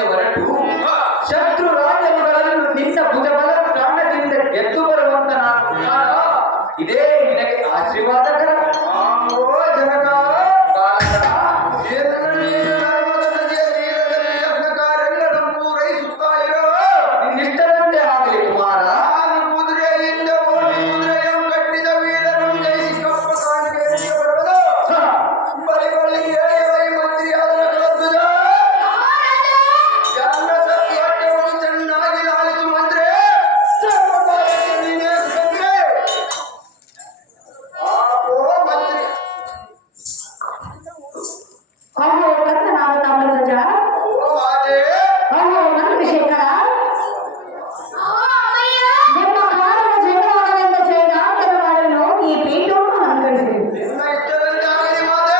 ಮುಂದೆ ಹೊರಟು ಶತ್ರು ರಾಜರುಗಳನ್ನು ನಿನ್ನ ಭುಜಬಲ ಪ್ರಾಣದಿಂದ ಗೆದ್ದು ಬರುವಂತ ನಾನು ಕುಮಾರ ಇದೇ ನಿನಗೆ ಆಶೀರ್ವಾದಕರ ಜನಕ ನಿನ್ನಿಷ್ಟದಂತೆ ಆಗಲಿ ಕುಮಾರ. ಕುದುರೆಯಿಂದ ಕುದುರೆಯನ್ನು ಕಟ್ಟಿದ ವೀರರು ಜಯಿಸಿ ಕಪ್ಪ ಕಾಣಿಕೆಗೆ ಬರುವುದು ಬಲಿಗಳಿಗೆ ಮಂತ್ರಿಯಾದ ನಕಲಧ್ವಜ ಎಲ್ಲ ಸತ್ಯವನ್ನು ಚೆನ್ನಾಗಿ ಲಾಲಿಸು ಮಂತ್ರಿ ಸರ್ವಕಾಲಕ್ಕೆ ನೀನೇ ತಂದ್ರೆ ಮಂತ್ರಿ ಅಯ್ಯೋ ಕರ್ತನಾದ ತಾಮ್ರಧ್ವಜ, ಅಯ್ಯೋ ಮಂತ್ರಿಶೇಖರ, ನಿಮ್ಮ ಕಾರಣ ಜಯವಾಗಲೆಂದ ಜಯನಾಥನ ಮಾಡಲು ಈ ಪೀಠವನ್ನು ಅನುಕರಿಸಿದೆ. ನಿನ್ನ ಇಷ್ಟದಂತೆ ಆಗಲಿ ಮಾತೆ.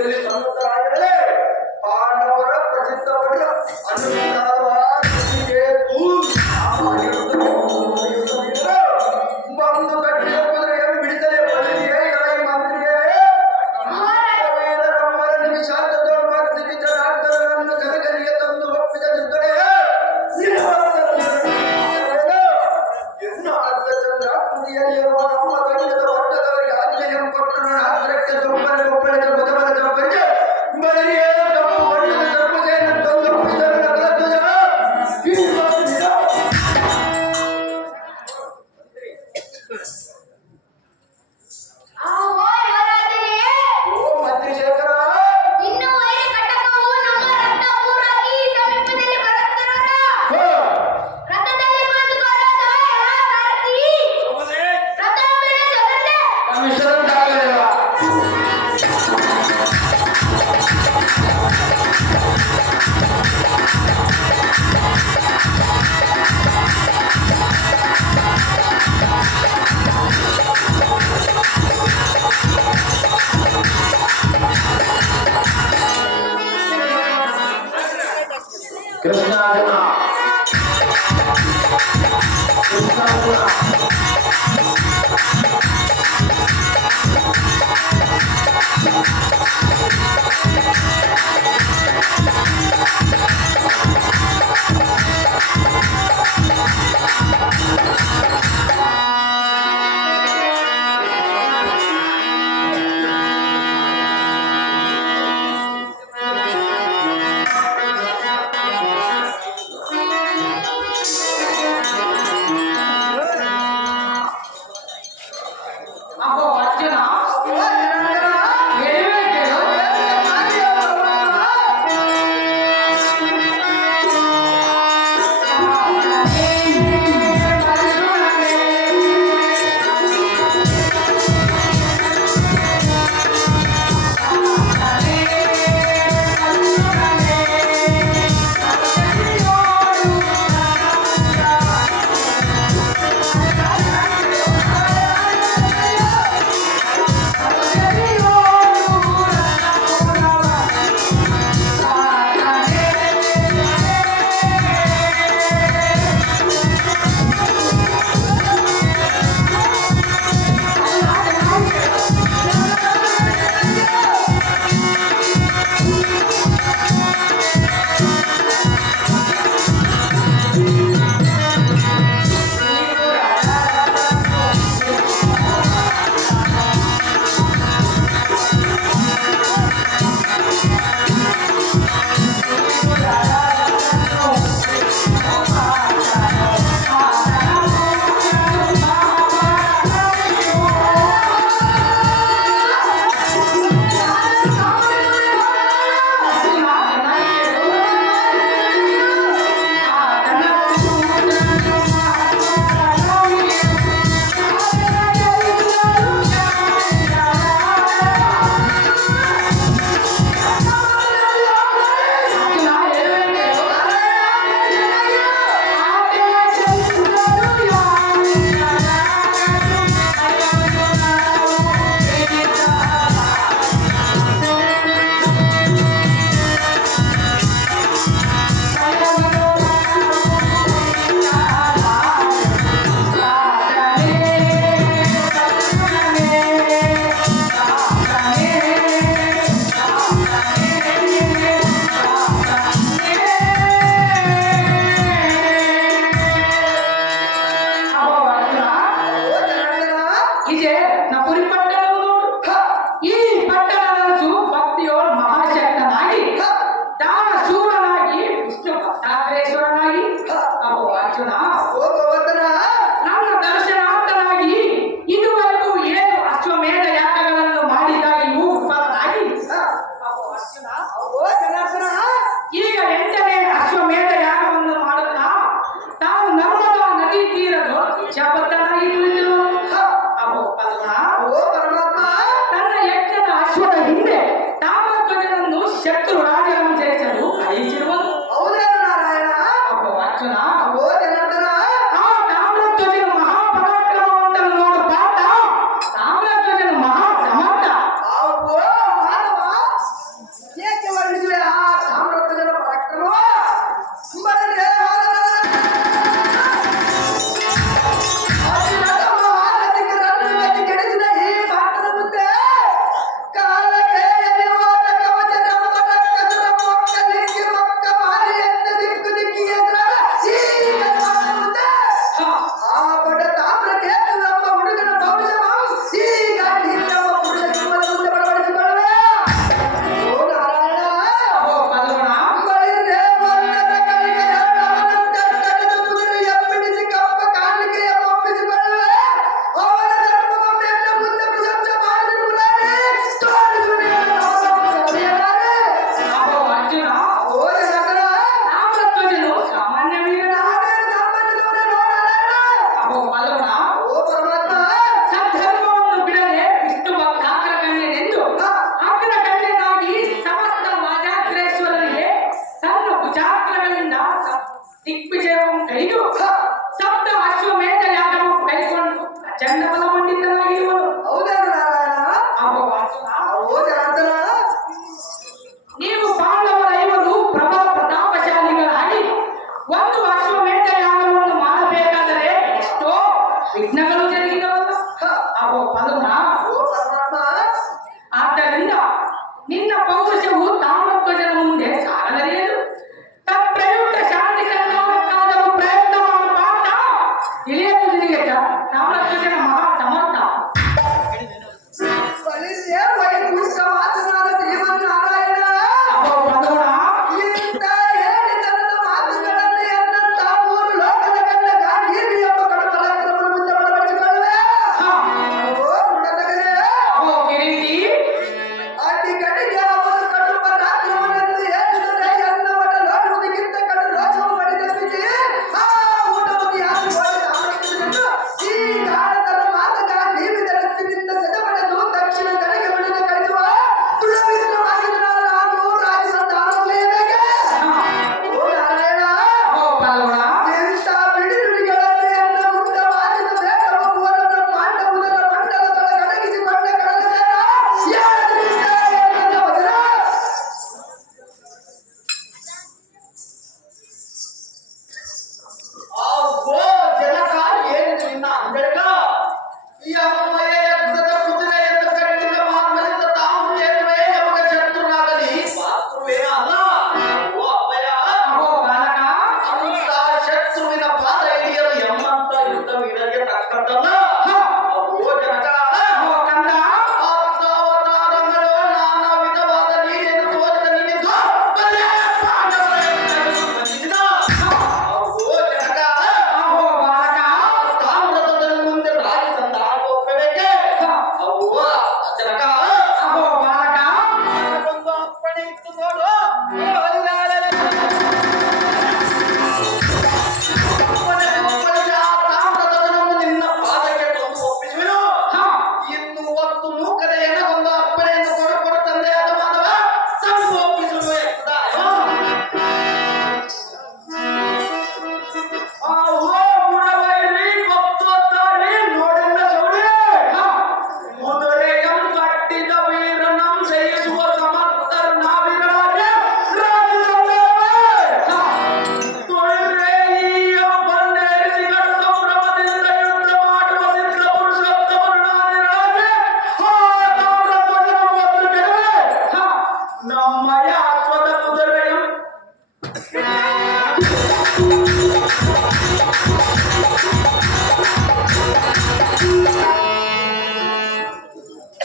ಯುದ್ಧದಲ್ಲಿ ಸನ್ನದ್ಧರಾಗಿರಲೇ ಪಾಂಡವರ ಪ್ರಸಿದ್ಧ ಒಡೆಯ ಅನುಷ್ಠಾನವಾದ ಬಂದು ಕಟ್ಟಿದ ಕುದುರೆಯ ಬಿಡಿಸಲೇ ಬಲಿಗೆ ಎಲೈ ಮಂತ್ರಿಗೆ ವೇದರಮ್ಮರ ನಿಮಿಷಾದ ಮಾತಿಗೆ ಜನಾರ್ದನನ್ನು ಗದಗನಿಗೆ ತಂದು ಒಪ್ಪಿದ ಯುದ್ಧನೇ ಎನ್ನು ಅರ್ಧ ಚಂದ್ರ ಕುದಿಯಲಿರುವ ನಮ್ಮ ತಂಡದ ವರ್ಗದವರಿಗೆ ಆಜ್ಞೆಯನ್ನು ಕೊಟ್ಟು ಆದ್ರಕ್ಕೆ ಒಬ್ಬಳಿಗೆ ಬದಬಲ ಜಬ್ಬರಿಗೆ ಬಲಿಗೆ ಕಪ್ಪು ಬಣ್ಣದ ಜಬ್ಬುಗೆಯನ್ನು ತಂದು ಒಪ್ಪಿದ ಧ್ವಜ ಈ ಮಾತಿನ ಆಹೋ ಯುವರಾಜನೇ, ಓ ಮಂತ್ರಿಶೇಖರ ಇನ್ನು ವೈರಿ ಕಟಕವು ನಮ್ಮ ರಕ್ತಪೂರ್ವಕಿ ಸಮೀಪದಲ್ಲಿ ಬರುತ್ತಿರೋಣ. ರಥದಲ್ಲಿ ಕುಳಿತುಕೊಳ್ಳೋದು ಎಲ್ಲ ಸಾರಥಿ. ರಥ ಬಿಡು ಜಗತ್ತೆ. ವಿಶ್ರಾಂತಾಗಲಿಲ್ಲ. ಕೃಷ್ಣಾರ್ಜುನ ಕೃಷ್ಣಾರ್ಜುನ ಅಬ್ಬೋ ಅರ್ಜುನ, ಹೇಳುವೆ ಕೇಳು. ಇದೆ ನಪುರಿ ಪಟ್ಟಣ ನೋಡು. ಈ ಪಟ್ಟಣರಾಜು ಭಕ್ತಿಯೋಳ ಮಹಾಶಕ್ತನಾಗಿ ತಾನ ಶೂರನಾಗಿ ವಿಷ್ಣು ಭಕ್ತಾಗ್ರೇಶ್ವರನಾಗಿ ಅಬ್ಬೋ ಅರ್ಜುನ, ಓ ಭಗವಂತನ ನನ್ನ ದರ್ಶನಾರ್ಥನಾಗಿ ಇದುವರೆಗೂ 7 ಅಶ್ವಮೇಧ ಯಾಗಗಳನ್ನು ಮಾಡಿದಾಗಿಯೂ ವಿಫಲನಾಗಿ ಅಬ್ಬೋ ಅರ್ಜುನ, ಓ ಜನಾರ್ದನ ಈಗ 8ನೇ ಅಶ್ವಮೇಧ ಯಾಗವನ್ನು ಮಾಡುತ್ತಾ ತಾವು ನರ್ಮದಾ ನದಿ ತೀರದ ಶಬದ್ಧನಾಗಿ ಕುಳಿತಿರುವನು. ಅಬ್ಬೋ ಪದ್ಮ, ಓ ಪರಮ ಅಮ್ಮಯ್ಯ ಎತ್ತದ ಕುದುರೆಯನ್ನು ಕಟ್ಟಿದ ಮಾರ್ಗದಿಂದ ತಾವು ಕೇಳುವೆ ನಮಗೆ ಶತ್ರುನಾಗಲಿ ಪಾತ್ರುವೇ ಅಲ್ಲ ಓ ಅಪ್ಪಯ್ಯ ಅಹೋ ಬಾಲಕ ಅಂತ ಶತ್ರುವಿನ ಪಾದ ಹಿಡಿಯಲು ಎಮ್ಮಂತ ಯುದ್ಧ ವೀರರಿಗೆ ತಕ್ಕದ್ದಲ್ಲ ಹ, ಓ ಜನಕ ಅಹೋ ಕಂದ ಅರ್ಥಾವತಾರಗಳು ನಾನಾ ವಿಧವಾದ ನೀರಿಯನ್ನು ತೋರಿದ ನಿನ್ನಿಂದ ಬಲ್ಲೆ ಪಾಂಡವರನ್ನು ಬಂಧಿಸಿದ. ಓ ಜನಕ ಅಹೋ ಬಾಲಕ ತಾಮ್ರದಲ್ಲಿ ಮುಂದೆ ರಾಜಿ ತಂದ ಒಪ್ಪಬೇಕೆ ಹ, ಅವ್ವ ಜನಕ ಅಹೋ ಬಾಲಕ ಒಂದು ಅಪ್ಪಣೆ ಇತ್ತು ನೋಡು ತಾಮ್ರದನ್ನು ನಿನ್ನ ಪಾದಕ್ಕೆ ತಂದು ಒಪ್ಪಿಸುವೆನು. ಹ, ಇನ್ನು ಹೊತ್ತು ಮೂಕದ ಎನಗೊಂದು ಅಪ್ಪಣೆಯನ್ನು ಕೊಡು ತಂದೆ ಆದ ಮಾಧವ ತಂದು ಒಪ್ಪಿಸುವೆ ನೋಡಿದ ಸೌಳೆ ಹ, ಕುದುರೆಯಂ ಕಟ್ಟಿದ ವೀರನಂ ಜಯಿಸುವ ಸಮರ್ಥರು ನಾವಿರಲಾಗೆ ರಾಜಸಂಗ್ರಾಮೇ. ಹ, ತೊಳೆದ್ರೆ ಈ ಒಬ್ಬನ್ನೇರಿಸಿಗಳ ಸಂಭ್ರಮದಿಂದ ಯುದ್ಧ ಮಾಡುವ ಸಿದ್ಧ ಪುರುಷೋತ್ತಮರು ನಾವಿರಲಾಗೆ ಆ ತಾಮ್ರಧ್ವಜನ ಮೊದಲು ಕೆಡವೆ ಹ, ನಮ್ಮಯ ಅಶ್ವದ ಕುದುರೆಯಂ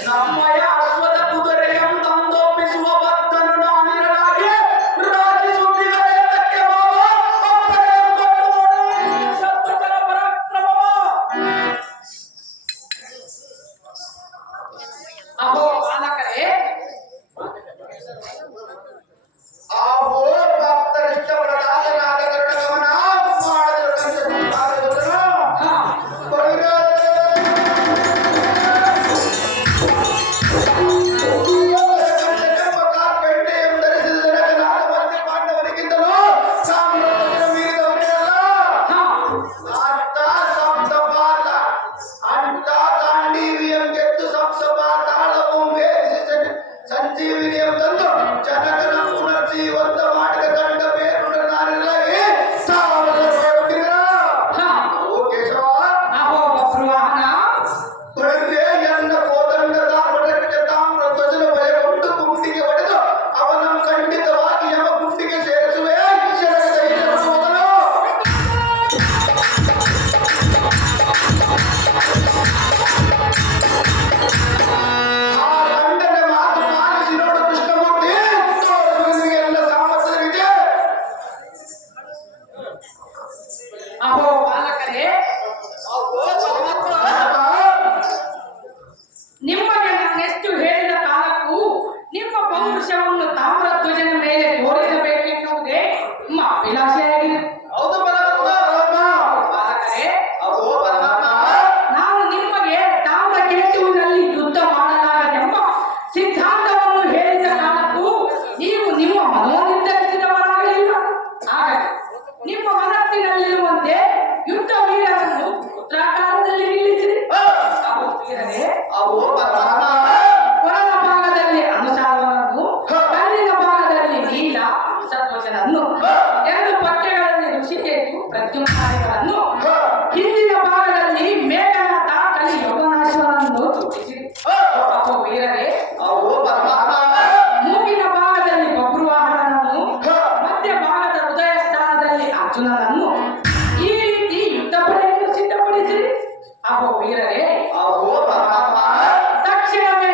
ನಮ್ಮಯ ಅಶ್ವದ ಕುದುರೆಯಂ ತಂದೊಪ್ಪಿಸುವ ಭಕ್ತನು ನಾನಿರಲಾಗಿ ರಾಜಿ ಸುದ್ದಿಗಳೇತಕ್ಕೆ ಬಾವ ಅಪ್ಪಣೆಯನ್ನು ಕೊಟ್ಟು ನೋಡು ಶತ್ರುಗಳ ಪರಾಕ್ರಮವ. ಅಹೋ ಬಾಲಕರೇ ಆಹೋ ಭಕ್ತರಿಷ್ಟಪಡದಾದ ನಾಗಕರಣ ಗಮನ ಮಾಡಿದರು ಕಂಚ ಹ, ಪಾಂಡವರಿಗಿಂತಲೂ ಸಾಮ್ರಾಜ್ಯ ಮೀರಿದವರಿರಲ್ಲ. ಹ, ಅಂತ ಸಪ್ತಪಾತ ಅಂತ ಗಾಂಡೀವಿಯಂ ಗೆದ್ದು ಸಪ್ತಪಾತಾಳವಂ ಬೇರಿಸಿ ಸಂಜೀವಿನಿಯಂ ತಂದು ಜನಕನ ಪುನರ್ಜೀವಂತ ಮಾಡಿದ ಕಂಡ ಬೇರು ನಾನಿರಲಾಗಿ ಸಾವನ್ನಪ್ಪಿದ್ದೀರ. ಹ, ಓ ಕೇಶವ ಅಹೋ ಬಬ್ರುವಾಹನ ಹೊಡೆದೇ ಎನ್ನ ಕೋದಂಡದ ಹೊಡೆಗೆ ತಾಮ್ರಧ್ವಜನ ಭಯಗೊಂಡು ಗುಂಡಿಗೆ ಹೊಡೆದು ಅವನ ಖಂಡಿತವಾಗಿ ಯಮ ಗುಂಡಿಗೆ ಸೇರಿಸುವೆ ಶರಗದ ಹಿರಿಯರು ಮೊದಲು. ಆ ಗಂಡನ ಮಾತು ಪಾಲಿಸಿ ನೋಡು ಕೃಷ್ಣಮೂರ್ತಿ ನಿನಗೆ ಎಲ್ಲ ಸಾಮರ್ಥ್ಯವಿದೆ. ಅಹೋ ಬಾಲಕರೇ ನಿಮಗೆ ನಾನೆಷ್ಟು ಹೇಳಿದ ಕಾಲಕ್ಕೂ ನಿಮ್ಮ ಪೌರುಷವನ್ನು ತಾಮ್ರಧ್ವಜನ ಮೇಲೆ ತೋರಿಸಬೇಕೆನ್ನುವುದೇ ನಿಮ್ಮ ಅಭಿಲಾಷೆಯಾಗಿದೆ. ಹೌದು ಪರಮಾತ್ಮ. ಬಾಲಕರೇ ಅಗೋ ಪರಮಾತ್ಮ. ನಾನು ನಿಮಗೆ ತಾಮ್ರಕೇತುವಿನಲ್ಲಿ ಯುದ್ಧ ಮಾಡಲಾಗದೆಂಬ ಸಿದ್ಧಾಂತವನ್ನು ಹೇಳಿದ ಕಾಲಕ್ಕೂ ನೀವು ನಿಮ್ಮ ಮನೋನಿರ್ಧರಿಸಿದವರಾಗಲಿಲ್ಲ. ಹಾಗಾಗಿ ನಿಮ್ಮ ಮನಸ್ಸಿನಲ್ಲಿರುವಂತೆ ಯುದ್ಧ ವೀರರನ್ನು ಉತ್ತರಾಕಾರದಲ್ಲಿ ನಿಲ್ಲಿಸಿರಿ. ಅಹೋ ವೀರರೇ ಅಗೋ ಪರಮಾತ್ಮ. ಕೊರಳ ಭಾಗದಲ್ಲಿ ಅನುಸಾರವನ್ನು ಕಣ್ಣಿನ ಭಾಗದಲ್ಲಿ ನೀಲ ಸತ್ವಜನನ್ನು ಎರಡು ಪಕ್ಷಗಳಲ್ಲಿ ಋಷಿಕೇತು ಪ್ರತ್ಯುಮ್ನಾದಿಗಳನ್ನು ಹಿಂದಿನ ಭಾಗದಲ್ಲಿ ಮೇಘನಾಥ ಕಲಿ ಯೋಗನಾಶ್ವರನ್ನು ತೋರಿಸಿರಿ. ಅಹೋ ವೀರರೇ ಅಗೋ ಪರಮಾತ್ಮ. ಮೂಗಿನ ಭಾಗದಲ್ಲಿ ಬಬ್ರುವಾಹನನನ್ನು ಮಧ್ಯ ಭಾಗದ ಹೃದಯ ಸ್ಥಾನದಲ್ಲಿ ಅರ್ಜುನನನ್ನು ಈ ರೀತಿ ಯುದ್ಧ ಪಡೆಯನ್ನು ಸಿದ್ಧಪಡಿಸಿರಿ. ಅಹೋ ವೀರರೇ ಅಗೋ ಪರಮಾತ್ಮ. ತಕ್ಷಣವೇ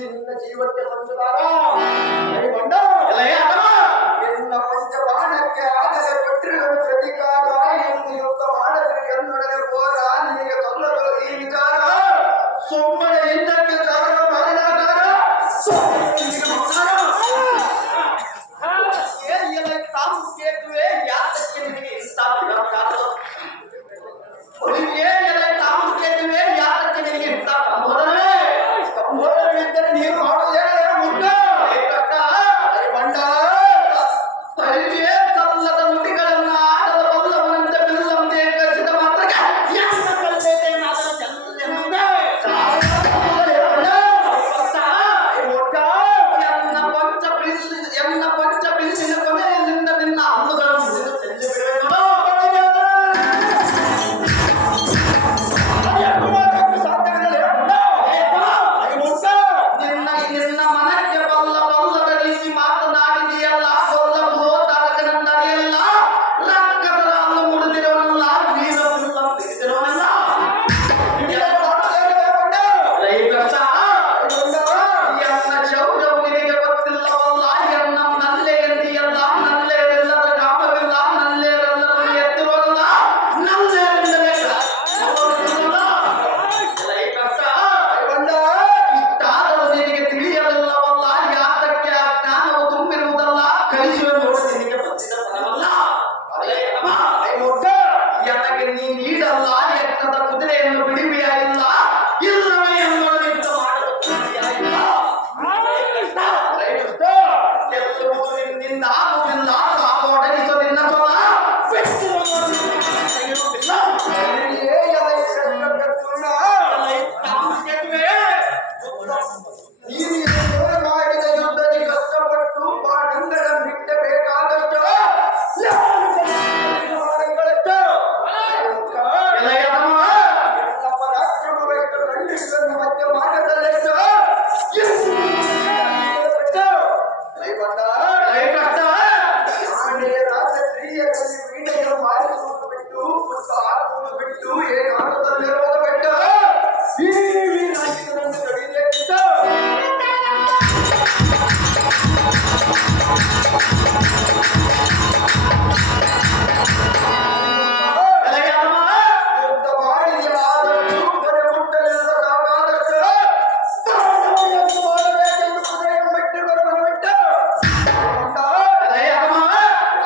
ನಿನ್ನ ಜೀವಕ್ಕೆ ಸಂಸ್ಕಾರ ಬಂಡ ಎನ್ನ ಪಂಚ ಬಾಣಕ್ಕೆ ಆಗದೆ ಕೊಟ್ಟಿರುವ ಪ್ರತಿಕಾರ ಎಂದು ಯುದ್ಧ ಮಾಡಿದ್ರೆ ಎನ್ನೊಡನೆ ಹೋರ ನಿನಗೆ ಸಲ್ಲದು ಈ ವಿಚಾರ ಸುಮ್ಮನೆ ಹಿಂದಕ್ಕೆ ಚಾರ ಮಾರಲಾಕಾರ ತಾವು ಕೇಳುವೆ ಯಾತಕ್ಕೆ ನಿನಗೆ ಇಂಥ ತಿರಸ್ಕಾರ ತಾವು ಕೇಳುವೆ ಯಾತಕ್ಕೆ ನಿನಗೆ ಇಂಥ ಸಂಬೋಧನೆ ನೀವು ಮಾಡುವುದೇನೇ ಮುಟ್ಟ ಬಂಡ ಸಲ್ಲದ ನುಡಿಗಳನ್ನ ಆಡದ ಬಲ್ಲವನಂತೆ ಬಿಲ್ಲಂತೆ ಕಲಿಸಿದ ಮಾತ್ರಕ್ಕೆ ಎನ್ನ ಪಂಚ ಬಿಲ್ಲಿನ ಕೊನೆಯಲ್ಲಿಂದ ನಿನ್ನ ಹಲ್ಲುಗಳನ್ನು ಹಿಡಿದು ಚೆಲ್ಲಿ ಬಿಡಬೇಕು ನಿನ್ನ ಮನಕ್ಕೆ ಬಲ್ಲದ ರೀತಿ ಮಾತನಾಡಿದೆಯಲ್ಲ ಕೊಲ್ಲಬಹುದು ತಾರಕನಂದರಿಯಲ್ಲ ಲಕ್ಕಸರ ಹಲ್ಲು ಮುಡಿದಿರೋನಲ್ಲ ವೀರ ಬಿಲ್ಲ ಬಿಡಿದಿರೋನಲ್ಲ ಎನ್ನ ಶೌರ್ಯವು ನಿನಗೆ ಗೊತ್ತಿಲ್ಲವಲ್ಲ ಎನ್ನ ನಲ್ಲೆ ಎಂದಿಯಲ್ಲ ನಲ್ಲೇರಿಲ್ಲದ ಕಾಮವಿಲ್ಲ ನಲ್ಲೇರೆಲ್ಲರನ್ನು ಎತ್ತಿರೋನಲ್ಲ ನಲ್ಲೇರಿಂದಲೇ ಇಷ್ಟಾದರೂ ನಿನಗೆ ತಿಳಿಯಲಿಲ್ಲವಲ್ಲ ಯಾತಕ್ಕೆ ಆ ಜ್ಞಾನವು ತುಂಬಿರುವುದಲ್ಲ ಕಲಿಸುವ ನೋಡು ನಿನಗೆ ಬಂದಿದ ಫಲವಲ್ಲ ಎನಗೆ ನೀ ನೀಡಲ್ಲ ಎತ್ತದ ಕುದುರೆಯನ್ನು ಬಿಡಿಬಿಯಾಗಿಲ್ಲ ಇಲ್ಲವೇ ಎಂಬುದನ್ನು ಮಾಡಲು ಸಾಧ್ಯವಿಲ್ಲ. ಗೆಲ್ಲುವುದು ನಿನ್ನಿಂದ ಆಗುವುದಿಲ್ಲ ಸಾಗೋಡಲಿಸೋ ನಿನ್ನ ಸೊಲ ಮಾಡಿದ ಯುದ್ಧದಲ್ಲಿ ಕಷ್ಟಪಟ್ಟು ಬಾಣಂಗಳ ಬಿಟ್ಟಬೇಕಾದಷ್ಟು ಪರಾಕ್ರಮವೆಷ್ಟು ಖಂಡಿತನ್ನು ಮಧ್ಯ ಮಾರ್ಗದಲ್ಲೆಷ್ಟು ರಾತ್ರಿಯಲ್ಲಿ ವೀಣೆಯನ್ನು ಬಾರಿಸುವುದು ಬಿಟ್ಟು ಪುಷ್ಪ ಹಾಕುವುದು ಬಿಟ್ಟು ಏಕಾಂತದಲ್ಲಿರುವುದು ಬಿಟ್ಟು ಈ ವೀರಾಂಗನನ್ನು ತಡೆಯಲಿಕ್ಕಿತ್ತು ಯುದ್ಧ ಮಾಡಿದೆಯಾದರೂ ಬರೆ ಮುಟ್ಟಲಿಲ್ಲದ ಸಾಕಾದಷ್ಟು ಎಂದು ಮಾಡಬೇಕೆಂದು ಕುದುರೆಯನ್ನು ಬಿಟ್ಟು ಬರುವನು ಬಿಟ್ಟು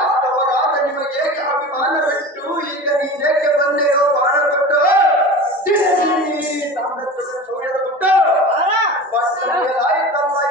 ಆದವರಾದ ನಿಮಗೆ ಏಕೆ ಅಭಿಮಾನ ಬಿಟ್ಟು ಈಗ ನೀನೇಕೆ ಬಂದೆಯೋ ಬಾಣ ಕೊಟ್ಟು ಸೂರ್ಯದ ಬಿಟ್ಟು ಆಯ್ತಲ್ಲ